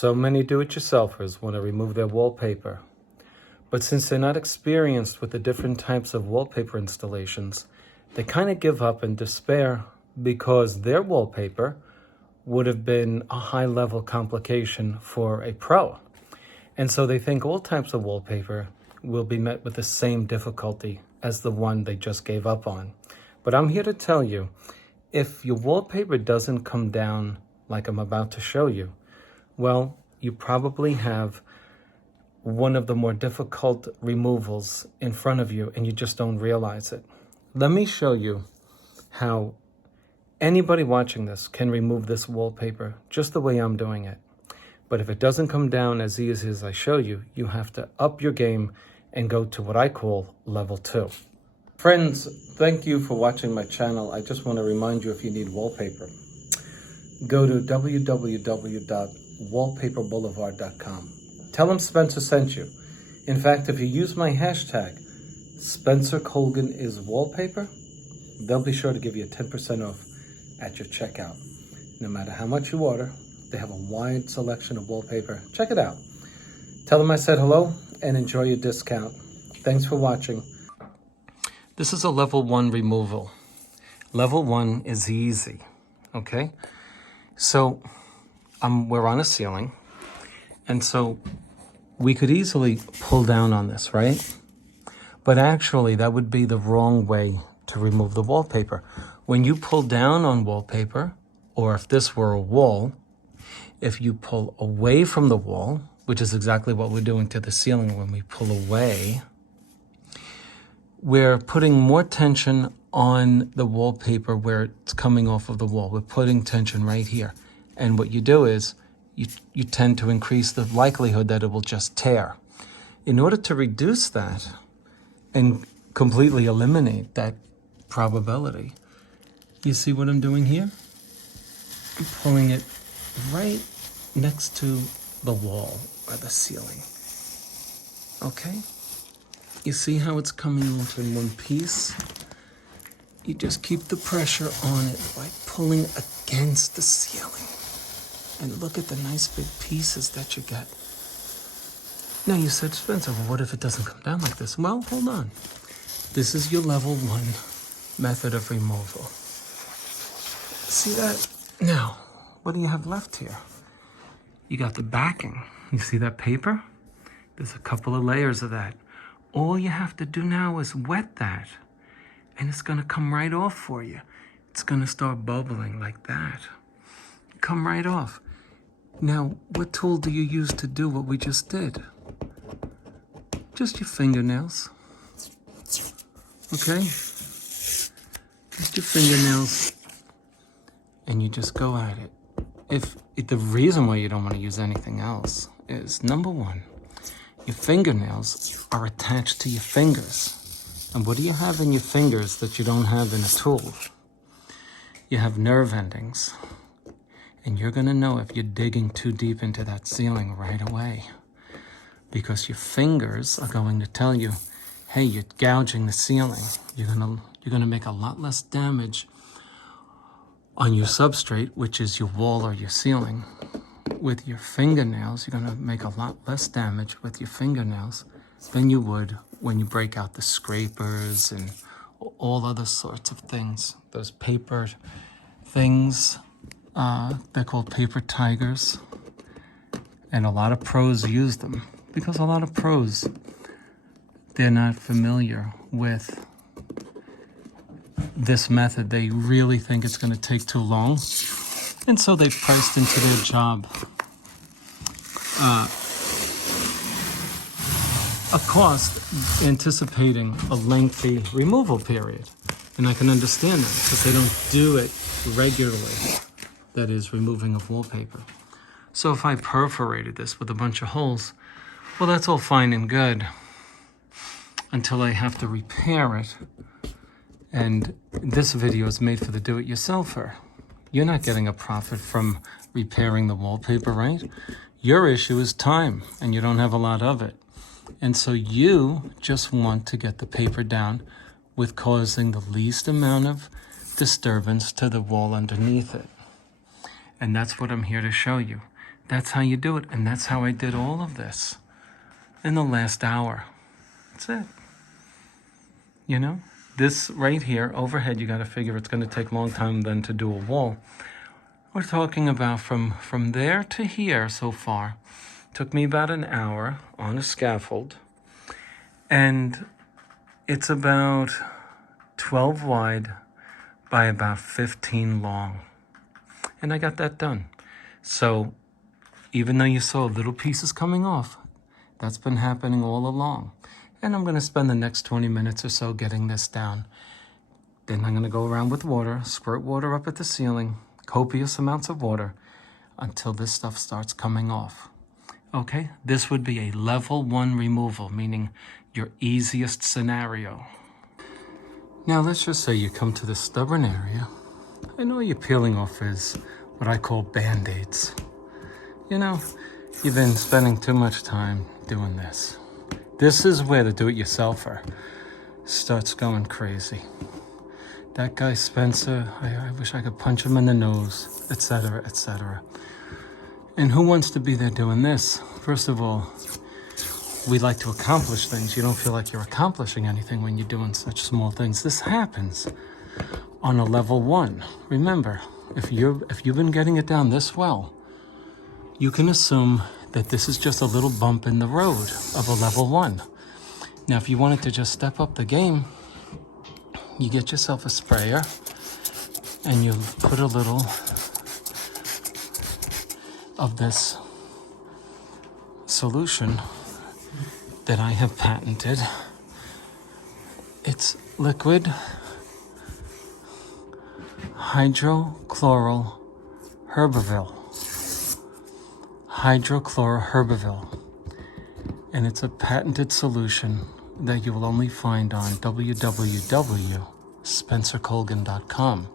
So many do-it-yourselfers want to remove their wallpaper, but since they're not experienced with the different types of wallpaper installations, they kind of give up in despair because their wallpaper would have been a high-level complication for a pro. And so they think all types of wallpaper will be met with the same difficulty as the one they just gave up on. But I'm here to tell you, if your wallpaper doesn't come down like I'm about to show you, well, you probably have one of the more difficult removals in front of you and you just don't realize it. Let me show you how anybody watching this can remove this wallpaper just the way I'm doing it. But if it doesn't come down as easy as I show you, you have to up your game and go to what I call level 2. Friends, thank you for watching my channel. I just want to remind you, if you need wallpaper, go to www.wallpaperboulevard.com. Tell them Spencer sent you. In fact, if you use my hashtag, Spencer Colgan is wallpaper, they'll be sure to give you 10% off at your checkout. No matter how much you order, they have a wide selection of wallpaper. Check it out. Tell them I said hello and enjoy your discount. Thanks for watching. This is a level 1 removal. Level 1 is easy, okay? So we're on a ceiling, and so we could easily pull down on this, right? But actually, that would be the wrong way to remove the wallpaper. When you pull down on wallpaper, or if this were a wall, if you pull away from the wall, which is exactly what we're doing to the ceiling when we pull away, we're putting more tension on the wallpaper where it's coming off of the wall. We're putting tension right here. And what you do is you tend to increase the likelihood that it will just tear. In order to reduce that and completely eliminate that probability, you see what I'm doing here? I'm pulling it right next to the wall or the ceiling. Okay? You see how it's coming onto in one piece? You just keep the pressure on it by pulling against the ceiling. And look at the nice big pieces that you get. Now you said, Spencer, well, what if it doesn't come down like this? Well, hold on. This is your level 1 method of removal. See that? Now, what do you have left here? You got the backing. You see that paper? There's a couple of layers of that. All you have to do now is wet that, and it's gonna come right off for you. It's gonna start bubbling like that. Come right off. Now, what tool do you use to do what we just did? Just your fingernails. Okay? Just your fingernails. And you just go at it. If the reason why you don't want to use anything else is, number 1, your fingernails are attached to your fingers. And what do you have in your fingers that you don't have in a tool? You have nerve endings. And you're going to know if you're digging too deep into that ceiling right away. Because your fingers are going to tell you, hey, you're gouging the ceiling. You're going to make a lot less damage on your substrate, which is your wall or your ceiling. With your fingernails, you're going to make a lot less damage with your fingernails than you would when you break out the scrapers and all other sorts of things. Those paper things, they're called paper tigers. And a lot of pros use them because a lot of pros, they're not familiar with this method. They really think it's going to take too long. And so they've priced into their job a cost anticipating a lengthy removal period. And I can understand that because they don't do it regularly, that is, removing of wallpaper. So if I perforated this with a bunch of holes, well, that's all fine and good until I have to repair it. And this video is made for the do-it-yourselfer. You're not getting a profit from repairing the wallpaper, right? Your issue is time, and you don't have a lot of it. And so you just want to get the paper down with causing the least amount of disturbance to the wall underneath it. And that's what I'm here to show you. That's how you do it. And that's how I did all of this in the last hour. That's it. You know, this right here, overhead, you got to figure it's going to take a long time then to do a wall. We're talking about from there to here so far. Took me about an hour on a scaffold. And it's about 12 wide by about 15 long. And I got that done. So even though you saw little pieces coming off, that's been happening all along. And I'm going to spend the next 20 minutes or so getting this down. Then I'm going to go around with water, squirt water up at the ceiling, copious amounts of water, until this stuff starts coming off. Okay, this would be a level 1 removal, meaning your easiest scenario. Now let's just say you come to this stubborn area, and all you're peeling off is what I call band-aids. You know, you've been spending too much time doing this. This is where the do-it-yourselfer starts going crazy. That guy Spencer, I wish I could punch him in the nose, etc., etc. And who wants to be there doing this? First of all, we like to accomplish things. You don't feel like you're accomplishing anything when you're doing such small things. This happens on a level 1. Remember, if you've been getting it down this well, you can assume that this is just a little bump in the road of a level 1. Now, if you wanted to just step up the game, you get yourself a sprayer and you put a little of this solution that I have patented. It's liquid hydrochloral herbivil. And it's a patented solution that you will only find on www.spencercolgan.com.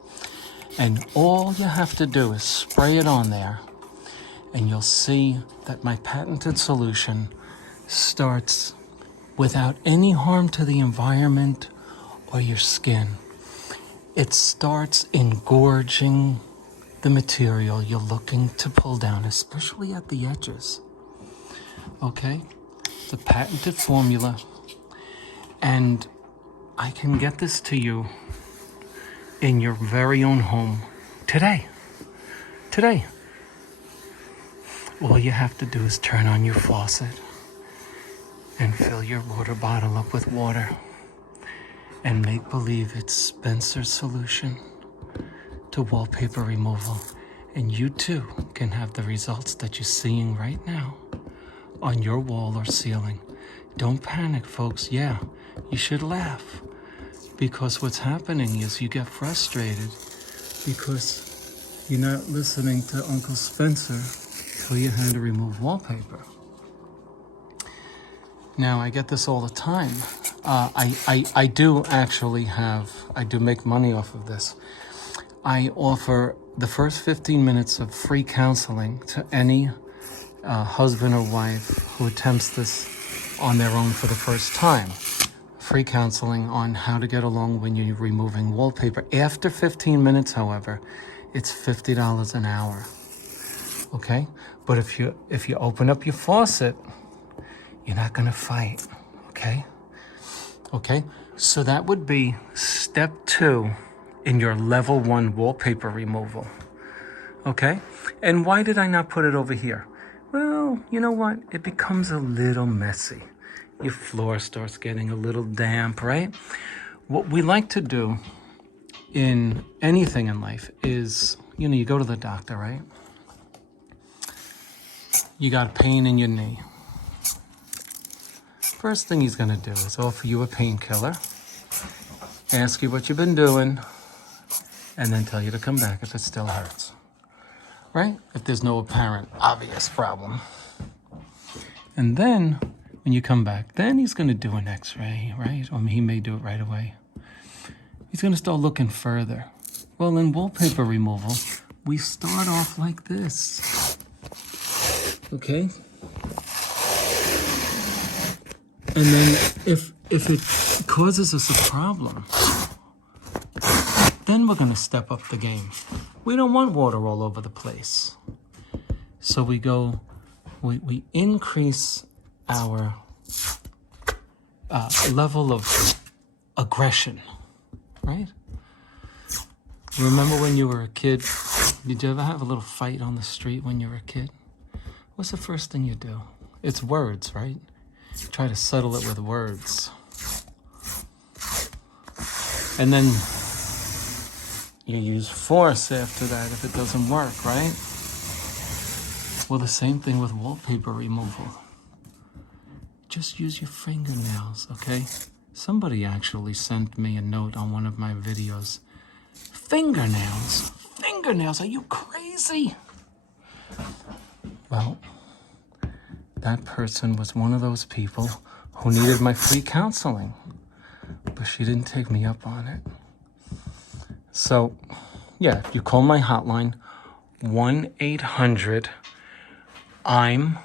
And all you have to do is spray it on there, and you'll see that my patented solution starts without any harm to the environment or your skin. It starts engorging the material you're looking to pull down, especially at the edges. Okay? It's a patented formula, and I can get this to you in your very own home today. All you have to do is turn on your faucet and fill your water bottle up with water and make believe it's Spencer's solution to wallpaper removal, and you too can have the results that you're seeing right now on your wall or ceiling. Don't panic, folks. Yeah, you should laugh, because what's happening is you get frustrated because you're not listening to Uncle Spencer tell you how to remove wallpaper. Now, I get this all the time. I do make money off of this. I offer the first 15 minutes of free counseling to any husband or wife who attempts this on their own for the first time. Free counseling on how to get along when you're removing wallpaper. After 15 minutes, however, it's $50 an hour. Okay? But if you open up your faucet, you're not going to fight. Okay? Okay? So that would be step 2 in your level 1 wallpaper removal. Okay? And why did I not put it over here? Well, you know what? It becomes a little messy. Your floor starts getting a little damp, right? What we like to do in anything in life is, you go to the doctor, right? You got pain in your knee. First thing he's going to do is offer you a painkiller, ask you what you've been doing, and then tell you to come back if it still hurts. Right? If there's no apparent, obvious problem. And then, when you come back, then he's going to do an x-ray, right? Or he may do it right away. He's going to start looking further. Well, in wallpaper removal, we start off like this. Okay? And then if it causes us a problem, then we're going to step up the game. We don't want water all over the place. So we increase our level of aggression, right? Remember when you were a kid, did you ever have a little fight on the street when you were a kid? What's the first thing you do? It's words, right? You try to settle it with words. And then you use force after that if it doesn't work, right? Well, the same thing with wallpaper removal. Just use your fingernails, okay? Somebody actually sent me a note on one of my videos. Fingernails? Fingernails? Are you crazy? Well, that person was one of those people who needed my free counseling, but she didn't take me up on it. So, yeah, you call my hotline, 1-800 I''M,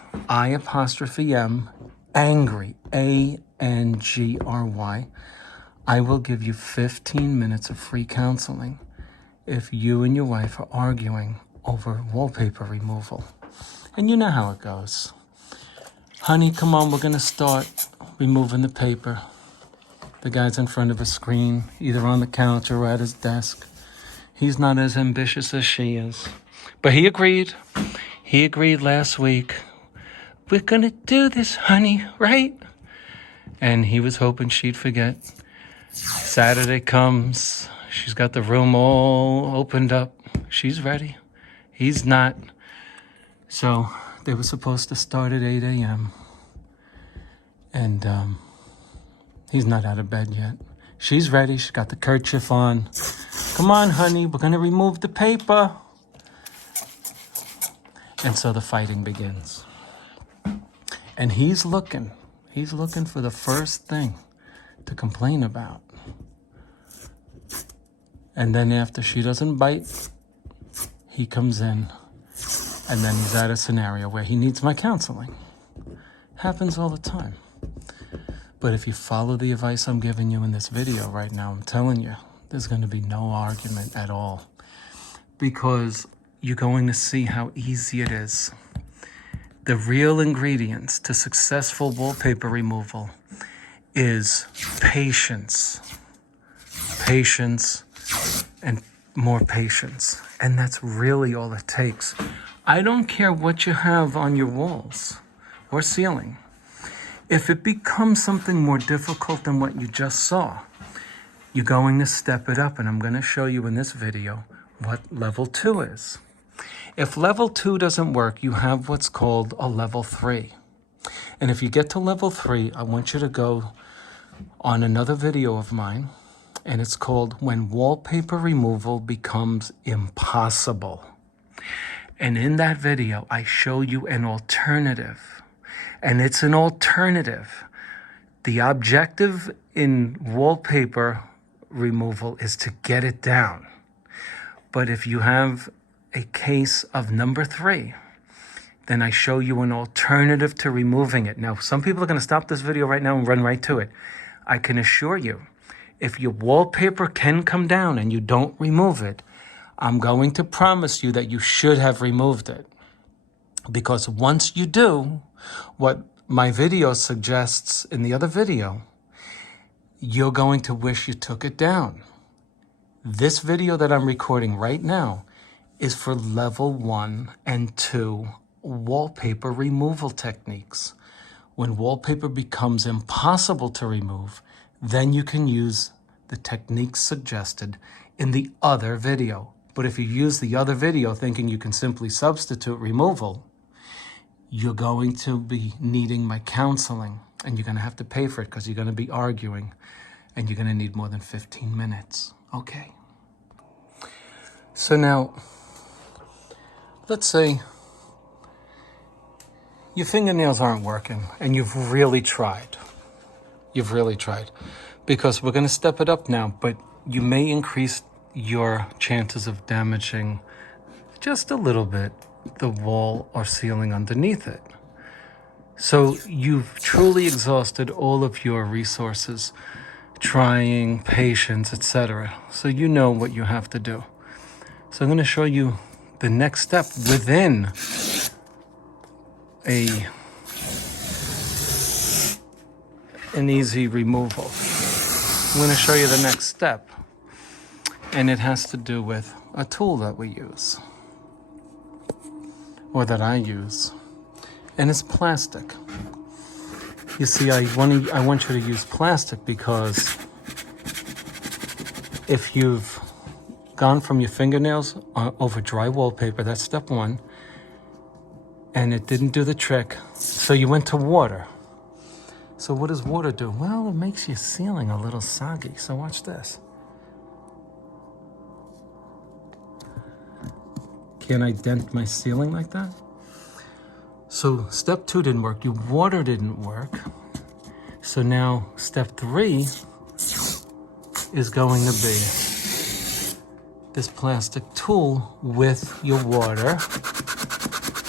angry, ANGRY. I will give you 15 minutes of free counseling if you and your wife are arguing over wallpaper removal. And you know how it goes. Honey, come on, we're going to start removing the paper. The guy's in front of a screen, either on the couch or at his desk. He's not as ambitious as she is. But he agreed. He agreed last week. We're going to do this, honey, right? And he was hoping she'd forget. Saturday comes. She's got the room all opened up. She's ready. He's not. So they were supposed to start at 8 a.m. And he's not out of bed yet. She's ready. She's got the kerchief on. Come on, honey. We're going to remove the paper. And so the fighting begins. And he's looking for the first thing to complain about. And then after she doesn't bite, he comes in. And then he's at a scenario where he needs my counseling. Happens all the time. But if you follow the advice I'm giving you in this video right now, I'm telling you, there's going to be no argument at all. Because you're going to see how easy it is. The real ingredients to successful wallpaper removal is patience. Patience and more patience. And that's really all it takes. I don't care what you have on your walls or ceiling. If it becomes something more difficult than what you just saw, you're going to step it up. And I'm going to show you in this video what level 2 is. If level 2 doesn't work, you have what's called a level 3. And if you get to level 3, I want you to go on another video of mine, and it's called When Wallpaper Removal Becomes Impossible. And in that video, I show you an alternative. And it's an alternative. The objective in wallpaper removal is to get it down. But if you have a case of number 3, then I show you an alternative to removing it. Now, some people are going to stop this video right now and run right to it. I can assure you, if your wallpaper can come down and you don't remove it, I'm going to promise you that you should have removed it. Because once you do what my video suggests in the other video, you're going to wish you took it down. This video that I'm recording right now is for level 1 and 2 wallpaper removal techniques. When wallpaper becomes impossible to remove, then you can use the techniques suggested in the other video. But if you use the other video thinking you can simply substitute removal, you're going to be needing my counseling, and you're going to have to pay for it because you're going to be arguing, and you're going to need more than 15 minutes. Okay. So now, let's say your fingernails aren't working and you've really tried. You've really tried. Because we're going to step it up now, but you may increase your chances of damaging just a little bit the wall or ceiling underneath it. So you've truly exhausted all of your resources, trying, patience, etc. So you know what you have to do. So I'm going to show you the next step within an easy removal. I'm going to show you the next step, and it has to do with a tool that we use, or that I use, and it's plastic. You see, I want you to use plastic because if you've gone from your fingernails over dry wallpaper, that's step one, and it didn't do the trick, so you went to water. So what does water do? Well, it makes your ceiling a little soggy. So watch this. Can I dent my ceiling like that? So step two didn't work. Your water didn't work. So now step three is going to be this plastic tool with your water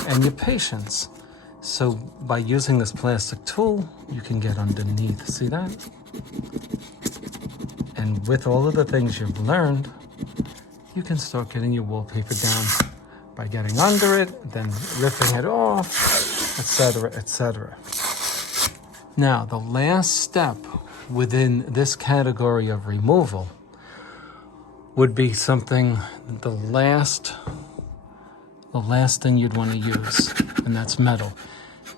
and your patience. So by using this plastic tool, you can get underneath. See that? And with all of the things you've learned, you can start getting your wallpaper down by getting under it, then ripping it off, etc., etc. Now, the last step within this category of removal would be something, the last thing you'd want to use, and that's metal.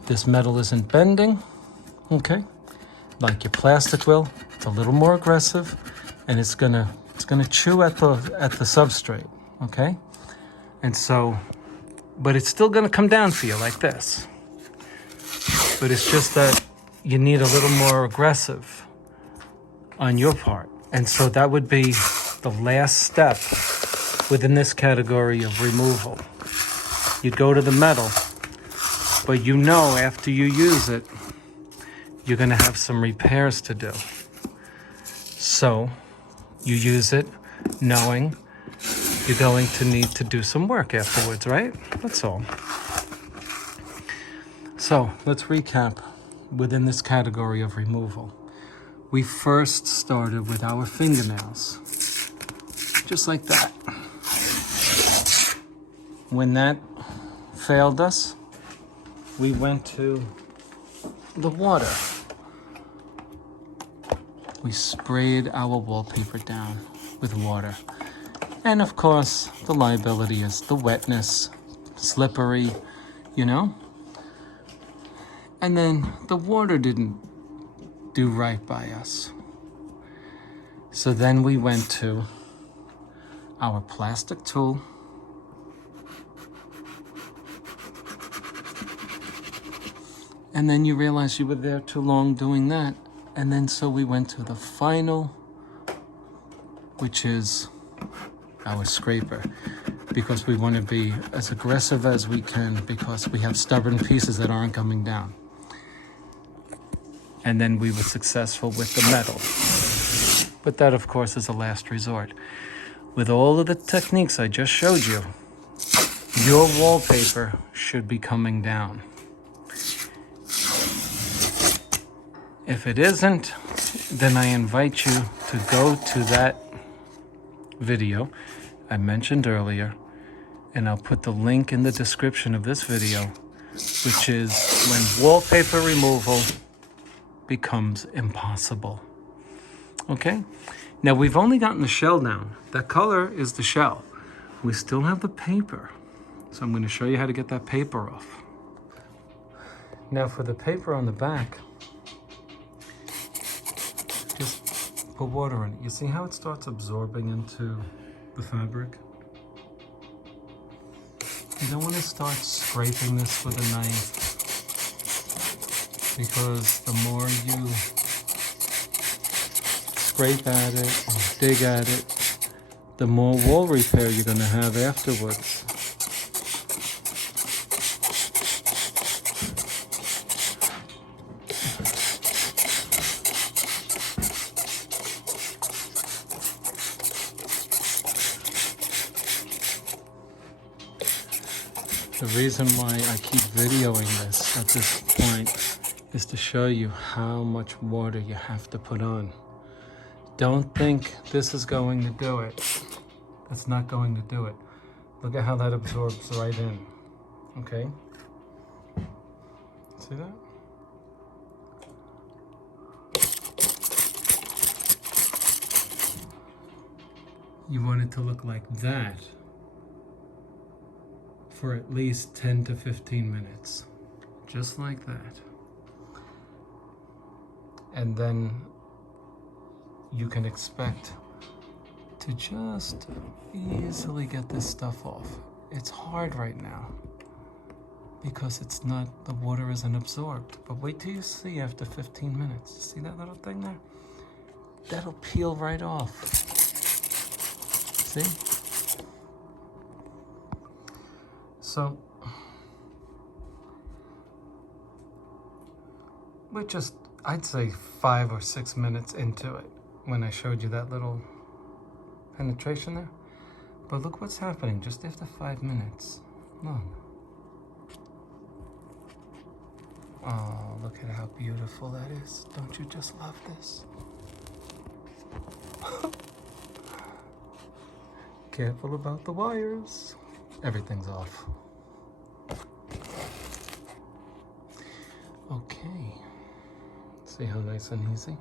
This metal isn't bending, okay? Like your plastic will. It's a little more aggressive, and it's gonna chew at the substrate, okay? And so, but it's still gonna come down for you like this. But it's just that you need a little more aggressive on your part. And so that would be the last step within this category of removal. You'd go to the metal, but you know after you use it, you're gonna have some repairs to do. So you use it knowing you're going to need to do some work afterwards, right? That's all. So let's recap within this category of removal. We first started with our fingernails, just like that. When that failed us, we went to the water. We sprayed our wallpaper down with water. And of course, the liability is the wetness, slippery, you know? And then the water didn't do right by us. So then we went to our plastic tool, and then you realize you were there too long doing that. And then so we went to the final, which is our scraper, because we want to be as aggressive as we can because we have stubborn pieces that aren't coming down. And then we were successful with the metal. But that, of course, is a last resort. With all of the techniques I just showed you, your wallpaper should be coming down. If it isn't, then I invite you to go to that video I mentioned earlier, and I'll put the link in the description of this video, which is when wallpaper removal becomes impossible. Okay? Now we've only gotten the shell down. That color is the shell. We still have the paper. So I'm going to show you how to get that paper off. Now for the paper on the back, just put water in it. You see how it starts absorbing into the fabric? You don't want to start scraping this with a knife, because the more you scrape at it or dig at it, the more wall repair you're going to have afterwards. The reason why I keep videoing this at this point is to show you how much water you have to put on. Don't think this is going to do it. It's not going to do it. Look at how that absorbs right in, okay? See that? You want it to look like that for at least 10 to 15 minutes. Just like that. And then you can expect to just easily get this stuff off. It's hard right now because it's not, the water isn't absorbed. But wait till you see after 15 minutes. See that little thing there? That'll peel right off. See? So, we're just, I'd say 5 or 6 minutes into it when I showed you that little penetration there. But look what's happening just after 5 minutes. Look. Oh, look at how beautiful that is. Don't you just love this? Careful about the wires. Everything's off. Okay. See how nice and easy?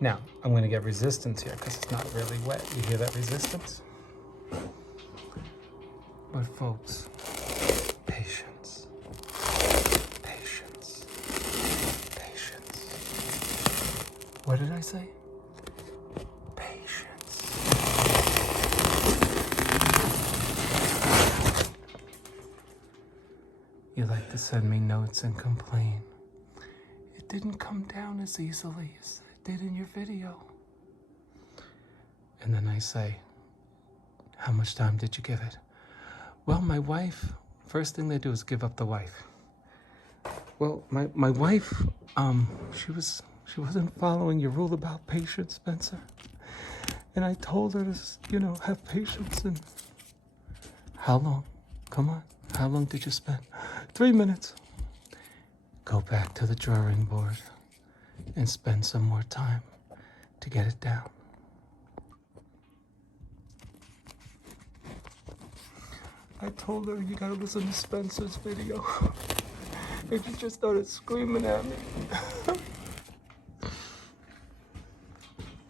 Now, I'm going to get resistance here because it's not really wet. You hear that resistance? But folks, patience. Patience. Patience. What did I say? Patience. You like to send me notes and complain. It didn't come down as easily as it did in your video. And then I say, how much time did you give it? Well, my wife, first thing they do is give up the wife. Well, my wife, she wasn't following your rule about patience, Spencer. And I told her to, have patience. And how long? Come on. How long did you spend? 3 minutes. Go back to the drawing board and spend some more time to get it down. I told her you gotta listen to Spencer's video. And she just started screaming at me.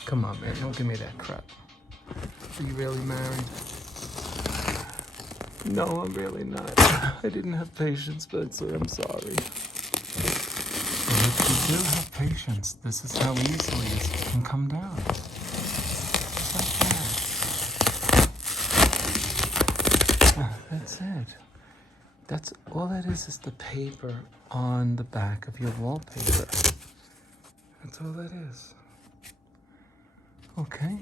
Come on, man, don't give me that crap. Are you really married? No, I'm really not. I didn't have patience, Spencer, I'm sorry. But if you do have patience, this is how easily this can come down. Just like that. That's it. That's all that is the paper on the back of your wallpaper. That's all that is. Okay?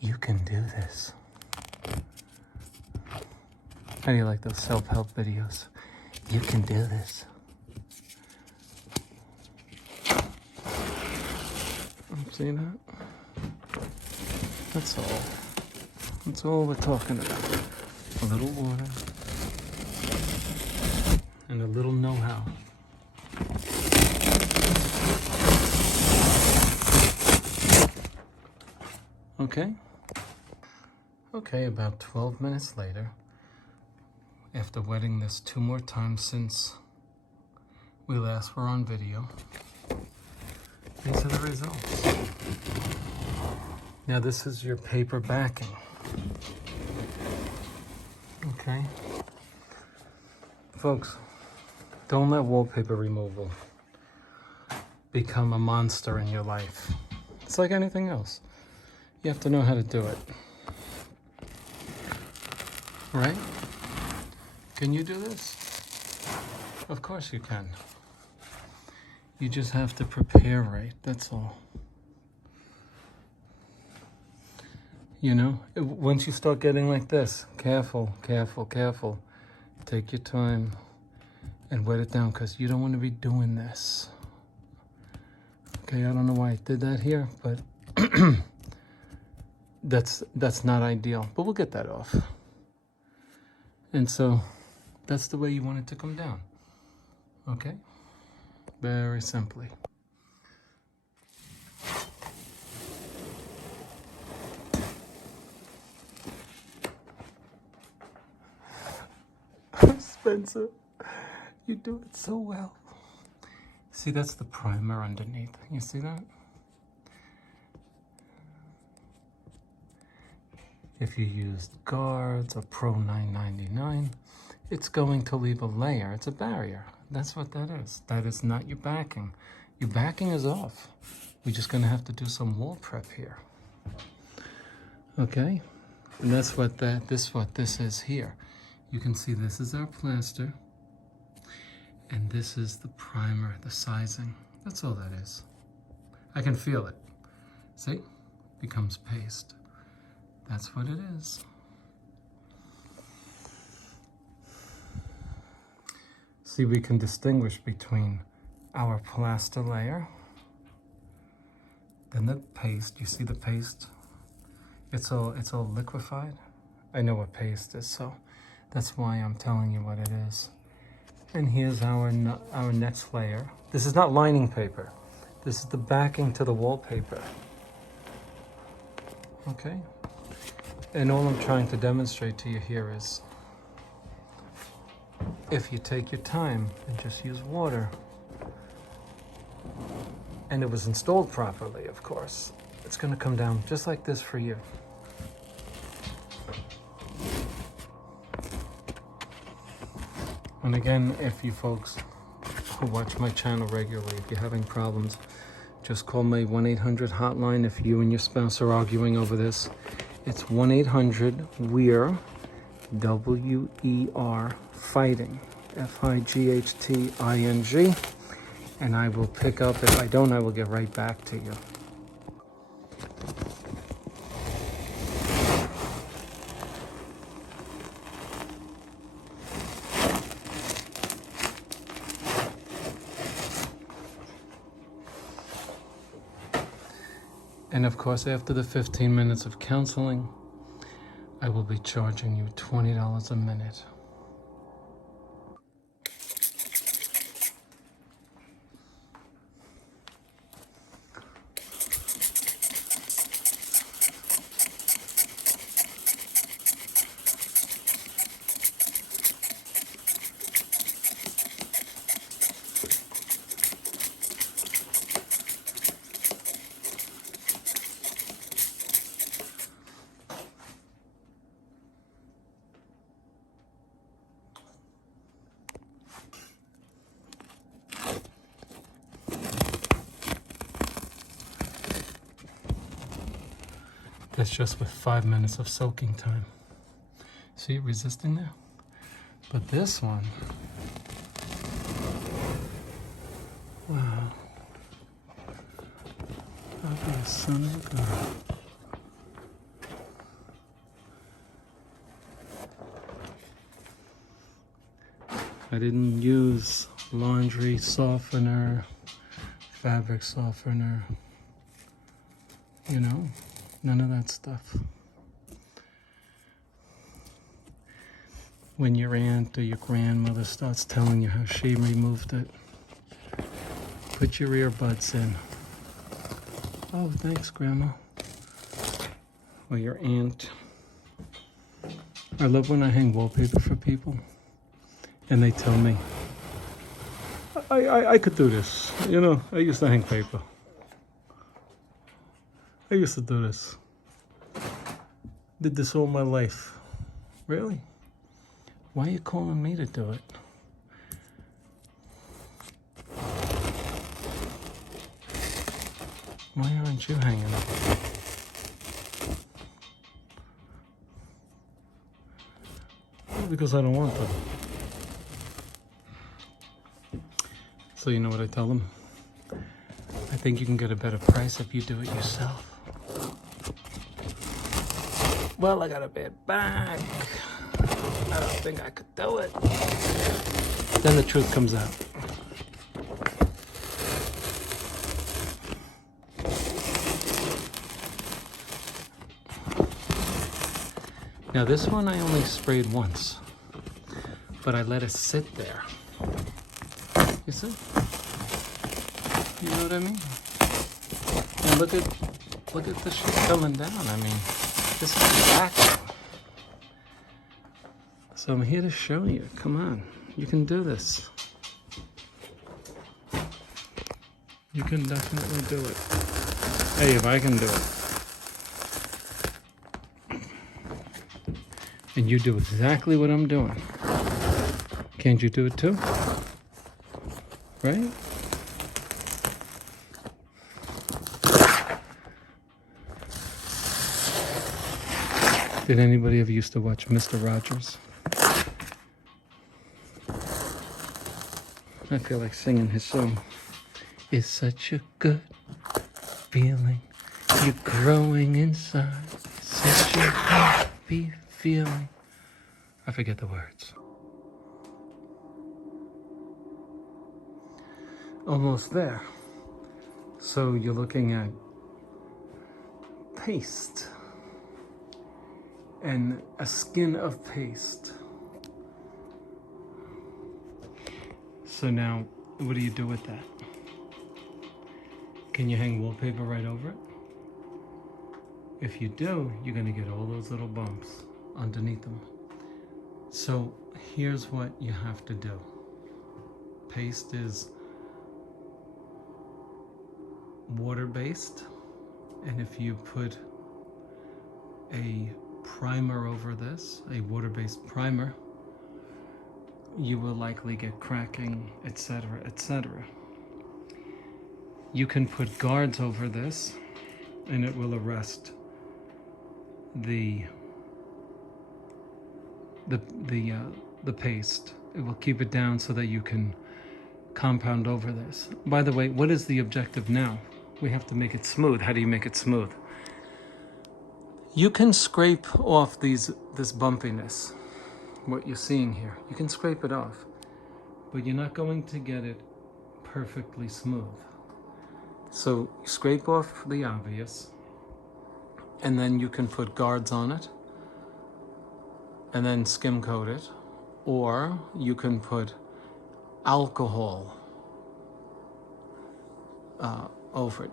You can do this. How do you like those self-help videos? You can do this. See that? That's all. That's all we're talking about. A little water and a little know-how. Okay? Okay, about 12 minutes later, after wetting this 2 more times since we last were on video, these are the results. Now this is your paper backing. Okay? Folks, don't let wallpaper removal become a monster in your life. It's like anything else. You have to know how to do it. Right? Can you do this? Of course you can. You just have to prepare right, that's all. Once you start getting like this, careful, careful, careful. Take your time and wet it down because you don't want to be doing this. Okay, I don't know why I did that here, but that's not ideal. But we'll get that off. And so that's the way you want it to come down. Okay? Very simply. Spencer, you do it so well. See, that's the primer underneath. You see that? If you used Guards or Pro 999, it's going to leave a layer. It's a barrier. That's what that is. That is not your backing. Your backing is off. We're just going to have to do some wall prep here. Okay? And that's what this is here. You can see this is our plaster. And this is the primer, the sizing. That's all that is. I can feel it. See? Becomes paste. That's what it is. See, we can distinguish between our plaster layer, then the paste. You see the paste? It's all liquefied. I know what paste is, so that's why I'm telling you what it is. And here's our next layer. This is not lining paper. This is the backing to the wallpaper. Okay? And all I'm trying to demonstrate to you here is if you take your time and just use water, and it was installed properly, of course, it's going to come down just like this for you. And again, if you folks who watch my channel regularly, if you're having problems, just call my 1-800 hotline if you and your spouse are arguing over this. It's 1-800-WEIR, W-E-R, fighting, F-I-G-H-T-I-N-G, and I will pick up. If I don't, I will get right back to you. And of course, after the 15 minutes of counseling, I will be charging you $20 a minute. That's just with 5 minutes of soaking time. See it resisting there? But this one, wow. I'll be a son of a gun. I didn't use laundry softener, fabric softener, you know. None of that stuff. When your aunt or your grandmother starts telling you how she removed it, put your earbuds in. Oh, thanks, Grandma. Or your aunt. I love when I hang wallpaper for people and they tell me, I could do this. You know, I used to hang paper. I used to do this. Did this all my life. Really? Why are you calling me to do it? Why aren't you hanging up? Well, because I don't want to. So you know what I tell them? I think you can get a better price if you do it yourself. Well, I got a bad back. I don't think I could do it. Then the truth comes out. Now this one I only sprayed once, but I let it sit there. You see? You know what I mean? And look at the shit coming down. I mean, this is the back. So I'm here to show you. Come on, you can do this. You can definitely do it. Hey, if I can do it. And you do exactly what I'm doing. Can't you do it too? Right? Did anybody ever used to watch Mr. Rogers? I feel like singing his song. It's such a good feeling. You're growing inside. Such a happy feeling. I forget the words. Almost there. So you're looking at paste and a skin of paste. So now, what do you do with that? Can you hang wallpaper right over it? If you do, you're gonna get all those little bumps underneath them. So here's what you have to do. Paste is water-based, and if you put a primer over this, a water-based primer, you will likely get cracking, etc., etc. You can put guards over this, and it will arrest the paste. It will keep it down so that you can compound over this. By the way, what is the objective now? We have to make it smooth. How do you make it smooth? You can scrape off this bumpiness, what you're seeing here. You can scrape it off, but you're not going to get it perfectly smooth. So scrape off the obvious, and then you can put guards on it, and then skim coat it, or you can put alcohol over it,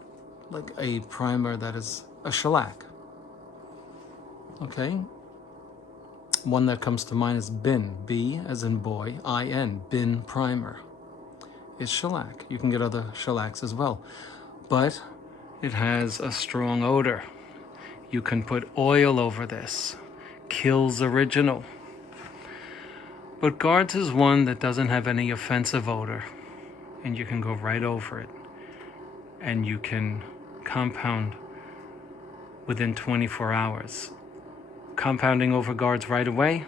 like a primer that is a shellac. Okay? One that comes to mind is bin, B as in boy, I-N, bin primer. It's shellac. You can get other shellacs as well, but it has a strong odor. You can put oil over this. Kills original. But guards is one that doesn't have any offensive odor, and you can go right over it, and you can compound within 24 hours. Compounding over guards right away,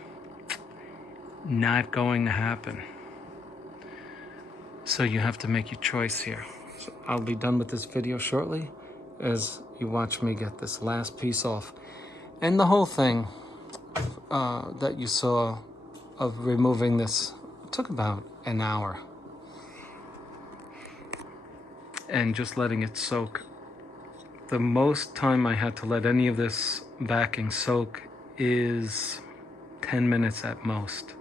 not going to happen. So you have to make your choice here. So I'll be done with this video shortly as you watch me get this last piece off. And the whole thing that you saw of removing this took about an hour. And just letting it soak. The most time I had to let any of this backing soak is 10 minutes at most.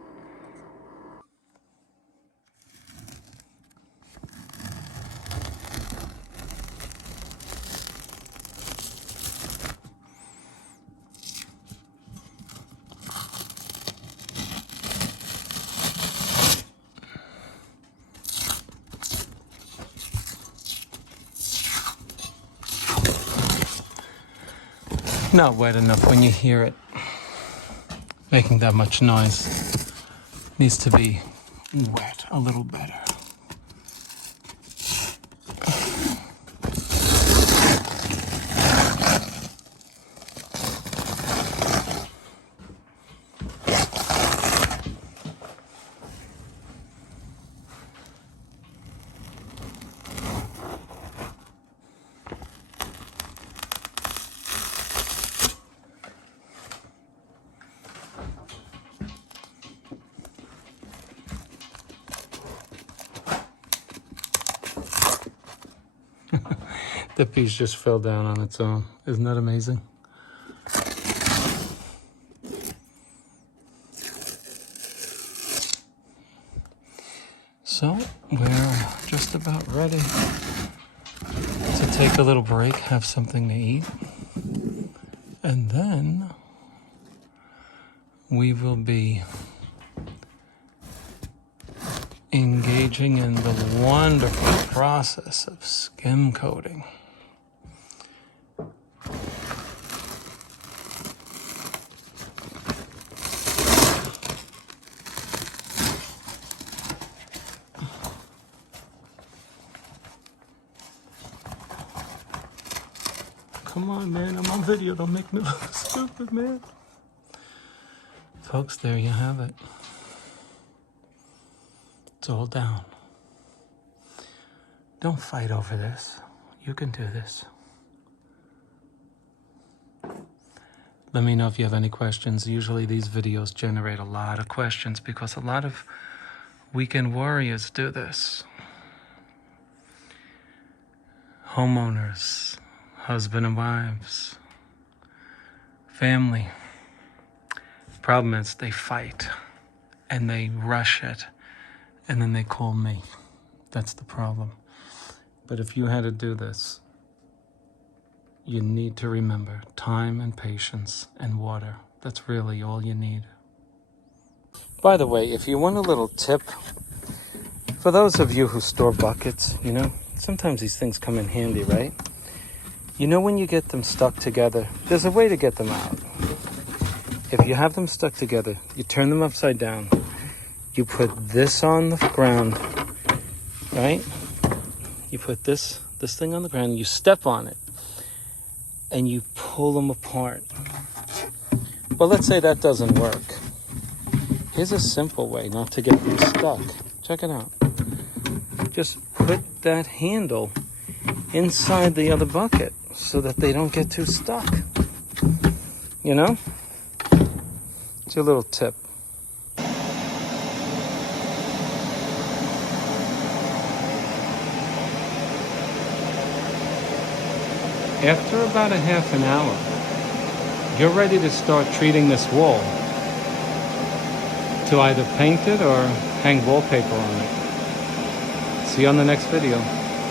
Not wet enough when you hear it making that much noise. Needs to be wet a little better. The piece just fell down on its own. Isn't that amazing? So we're just about ready to take a little break, have something to eat, and then we will be engaging in the wonderful process of skim coating. Come on, man, I'm on video. Don't make me look stupid, man. Folks, there you have it. It's all down. Don't fight over this. You can do this. Let me know if you have any questions. Usually these videos generate a lot of questions because a lot of weekend warriors do this. Homeowners, husband and wives, family. Problem is they fight and they rush it and then they call me. That's the problem. But if you had to do this, you need to remember time and patience and water. That's really all you need. By the way, if you want a little tip, for those of you who store buckets, you know, sometimes these things come in handy, right? You know when you get them stuck together, there's a way to get them out. If you have them stuck together, you turn them upside down. You put this on the ground, right? You put this thing on the ground, you step on it, and you pull them apart. Well, let's say that doesn't work. Here's a simple way not to get them stuck. Check it out. Just put that handle inside the other bucket so that they don't get too stuck. You know? It's your little tip. After about a half an hour, you're ready to start treating this wall to either paint it or hang wallpaper on it. See you on the next video.